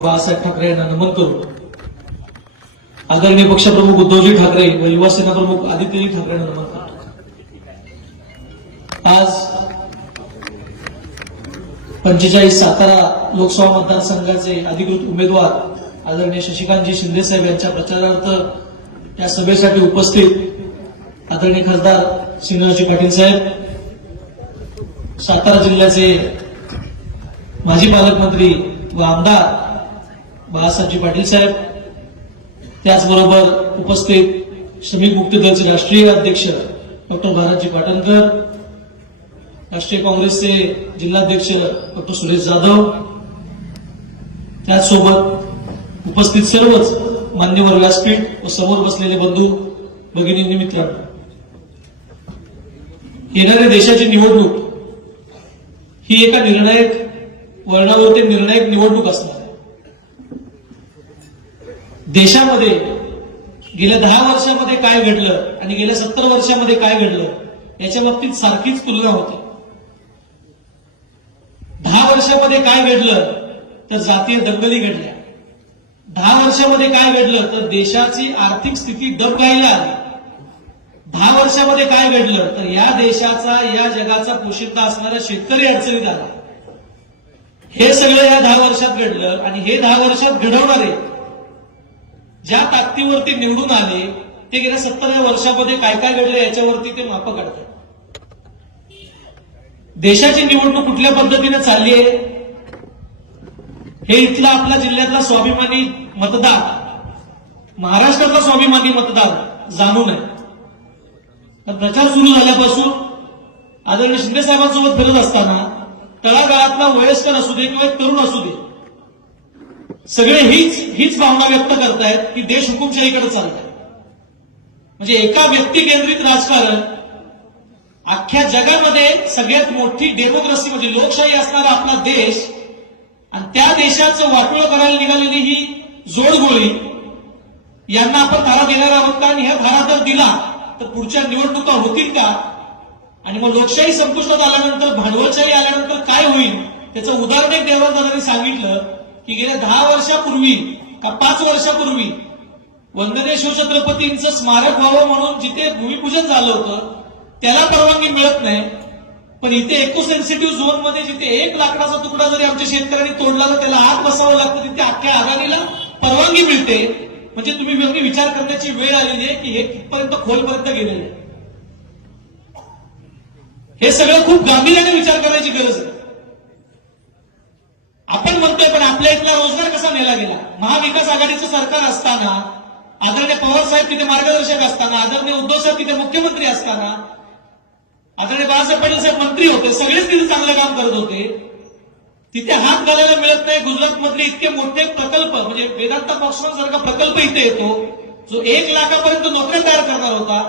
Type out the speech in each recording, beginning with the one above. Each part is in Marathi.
बाळासाहेब ठाकरे यांना नमन करून आदरणीय पक्षप्रमुख उद्धवजी ठाकरे व युवासेना प्रमुख आदित्यजी ठाकरे यांना नमन करतो। आज 45 सातारा लोकसभा मतदारसंघाचे अधिकृत उमेदवार आदरणीय शशिकांतजी शिंदे साहेब यांच्या प्रचारार्थ या सभेसाठी उपस्थित आदरणीय खासदार श्रीनिवासजी पाटील साहेब, सातारा जिल्ह्याचे माजी पालकमंत्री व आमदार बाळासाहेबजी पाटील साहेब, त्याचबरोबर उपस्थित श्रमिक मुक्ती दलचे राष्ट्रीय अध्यक्ष डॉक्टर भारतजी पाटणकर, राष्ट्रीय काँग्रेसचे जिल्हाध्यक्ष डॉक्टर सुरेश जाधव, त्याचसोबत उपस्थित सर्वच मान्यवर व्यासपीठ व समोर बसलेले बंधू भगिनी मित्रांनो, येणाऱ्या देशाची निवडणूक ही एका निर्णायक वळणावरती निर्णायक निवडणूक असणार आहे। देशामध्ये गेल्या 10 वर्षामध्ये काय घडलं आणि गेल्या 70 वर्षामध्ये काय घडलं याच्या बाबतीत सारखीच तुलना होते। 10 वर्षामध्ये काय घडलं तर जातीय दंगली घडल्या, 10 वर्षामध्ये काय घडलं तर देशाची आर्थिक स्थिती डबघाईला आली, 10 वर्षामध्ये काय घडलं तर या देशाचा या जगाचा पोशिंदा असणारा शेतकरी अडचणीत आला। हे सगळं या 10 वर्षात घडलं आणि हे 10 वर्षात घडवणारे ज्या ताकदीवरती निवडून आले ते गेल्या 70 वर्षामध्ये काय काय घडलं याच्यावरती ते माप काढतात। देशाची निवडणूक कुठल्या पद्धतीने चालली आहे हे इथला आपला जिल्ह्यातला स्वाभिमानी मतदार, महाराष्ट्रातला स्वाभिमानी मतदार जाणून आहे। प्रचार सुरू झाल्यापासून आदरणीय शिंदे साहेबांसोबत फिरत असताना तळागाळातला वयस्कर असू दे किंवा तरुण असू दे, सगळे हीच भावना व्यक्त करतायत की देश हुकुमशाहीकडे चाललाय। म्हणजे एका व्यक्ती केंद्रित राजकारण अख्ख्या जगामध्ये सगळ्यात मोठी डेमोक्रेसी म्हणजे लोकशाही असणारा आपला देश आणि त्या देशाचं वाटोळं करायला निघालेली ही जोडगोळी, यांना आपण धारा देणार आहोत का? आणि ह्या धारा जर दिला तर पुढच्या निवडणुका होतील का? आणि मग लोकशाही संपुष्टात आल्यानंतर, भांडवलशाही आल्यानंतर काय होईल त्याचं उदाहरण एक देवेंद्रदादांनी सांगितलं की गेल्या 10 वर्षापूर्वी का 5 वर्षापूर्वी वंदनीय शिवछत्रपतींचं स्मारक व्हावं म्हणून जिथे भूमिपूजन झालं होतं त्याला परवानगी मिळत नाही, पण इथे इको सेन्सिटिव्ह झोन मध्ये जिथे 1 लाकडाचा तुकडा जरी आमच्या शेतकऱ्यांनी तोडला तर त्याला आत बसावं लागतं, तिथे अख्ख्या आघाडीला परवानगी मिळते। म्हणजे तुम्ही विचार करण्याची वेळ आलेली आहे की हे कितपर्यंत खोलपर्यंत गेलेलं आहे। हे सगळं खूप गांभीर्याने विचार करायची गरज आहे। आपण म्हणतोय पण आपल्या इथला रोजगार कसा नेला गेला? महाविकास आघाडीचं सरकार असताना, आदरणीय पवार साहेब तिथे मार्गदर्शक असताना, आदरणीय उद्धव साहेब तिथे मुख्यमंत्री असताना, आदरणीय बाळासाहेब पाटील साहेब मंत्री होते, सगळेच तिथे चांगलं काम करत होते, तिथे हात घालायला मिळत नाही। गुजरात मधले इतके मोठे प्रकल्प म्हणजे वेदांता बॉक्सर सारखा प्रकल्प इथे येतो जो 1 लाखापर्यंत नोकऱ्या तयार करणार होता,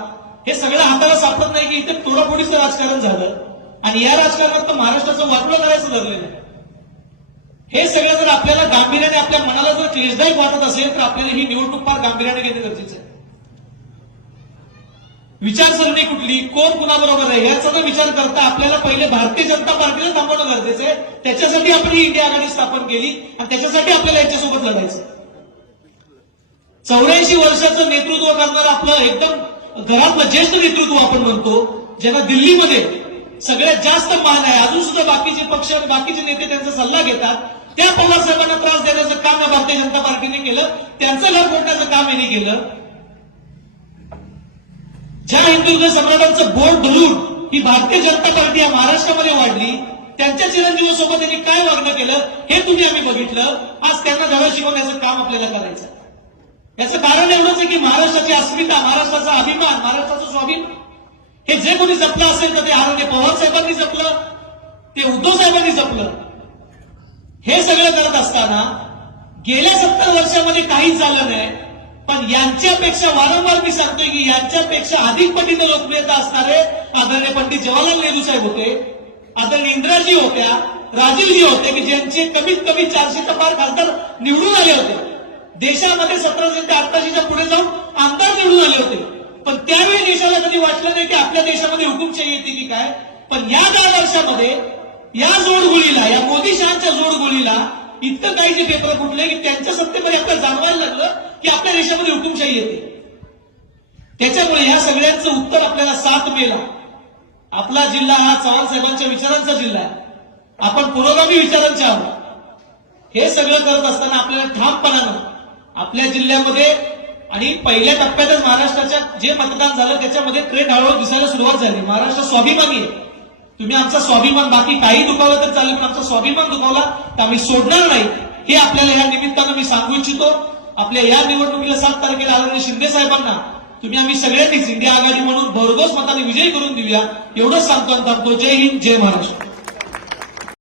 हे सगळं हाताला सापडत नाही की इथे तोडाफोडीचं राजकारण झालं आणि या राजकारणात तर महाराष्ट्राचं वाटोळं करायचं ठरलेलं आहे। हे सगळं जर आपल्याला गांभीर्याने आपल्या मनाला जर क्लेशदायक वाटत असेल तर आपल्याला ही निवडणूक फार गांभीर्याने घेणे गरजेचं आहे। विचारसरणी कुठली, कोण कुणाबरोबर आहे याचा जर विचार करता आपल्याला पहिले भारतीय जनता पार्टीला थांबवणं गरजेचं आहे। त्याच्यासाठी आपण ही इंडिया आघाडी स्थापन केली आणि त्याच्यासाठी आपल्याला याच्यासोबत लढायचं। 84 वर्षाचं नेतृत्व करणारं आपलं एकदम घरातलं ज्येष्ठ नेतृत्व आपण म्हणतो, ज्यांना दिल्लीमध्ये सगळ्यात जास्त मान आहे, अजून सुद्धा बाकीचे पक्ष बाकीचे नेते त्यांचा सल्ला घेतात, त्या पवार साहेबांना त्रास देण्याचं काम या भारतीय जनता पार्टीने केलं, त्यांचं घर फोडण्याचं काम यांनी केलं। ज्या हिंदुत्व सम्राटांचं बोट धरून ही भारतीय जनता पार्टी या महाराष्ट्रामध्ये वाढली, त्यांच्या चिरंजीवासोबत यांनी काय वागणं केलं हे तुम्ही आम्ही बघितलं। आज त्यांना धडा शिकवण्याचं काम आपल्याला करायचं। याचं कारण एवढंच आहे की महाराष्ट्राची अस्मिता, महाराष्ट्राचा अभिमान, महाराष्ट्राचं स्वाभिमान हे जे कोणी जपलं असेल तर ते आदरणीय पवार साहेबांनी जपलं, ते उद्धव साहेबांनी जपलं। हे सगळं करत असताना गेल्या 70 वर्षामध्ये काहीच झालं नाही, पण यांच्यापेक्षा वारंवार मी सांगतोय की यांच्यापेक्षा अधिक पटीने लोकप्रियता असणारे आदरणीय पंडित जवाहरलाल नेहरू साहेब होते, आदरणीय इंदिराजी होत्या, राजीवजी होते की ज्यांचे कमीत कमी 400च्या पार खासदार निवडून आले होते। देशामध्ये 1700 ते 88च्या पुढे जाऊन आमदार निवडून आले होते, पण त्यावेळी देशाला कधी वाटलं नाही की आपल्या देशामध्ये हुकुमशाही येते की काय। पण या 10 वर्षामध्ये या जोडगोळीला, या मोदी शहांच्या जोडगोळीला इतकं काही जे पेपर फुटले की त्यांच्या सत्तेमध्ये आपल्याला जाणवायला लागलं की आपल्या देशामध्ये हुकुमशाही येते. त्याच्यामुळे ह्या सगळ्यांचं उत्तर आपल्याला 7 मेला. आपला जिल्हा हा चव्हाण साहेबांच्या विचारांचा जिल्हा आहे. आपण पुरोगामी विचारांचे आहोत. हे सगळं करत असताना आपल्याला ठामपणानं आपल्या जिल्ह्यामध्ये आणि पहिल्या टप्प्यातच महाराष्ट्राच्या जे मतदान झालं त्याच्यामध्ये ट्रेंड हळूहळू दिसायला सुरुवात झाली. महाराष्ट्र स्वाभिमानी आहे. तुम्ही आमचा स्वाभिमान बाकी काही दुखावलं तर चालेल, पण आमचा स्वाभिमान दुखावला तर आम्ही सोडणार नाही. हे आपल्याला या निमित्तानं मी सांगू इच्छितो. आपल्या या निवडणुकीला 7 तारखेला आदरणीय शिंदे साहेबांना तुम्ही आम्ही सगळ्यांनीच इंडिया आघाडी म्हणून भरघोस मताने विजयी करून देऊया एवढंच सांगतो आणि थांबतो. जय हिंद, जय महाराष्ट्र.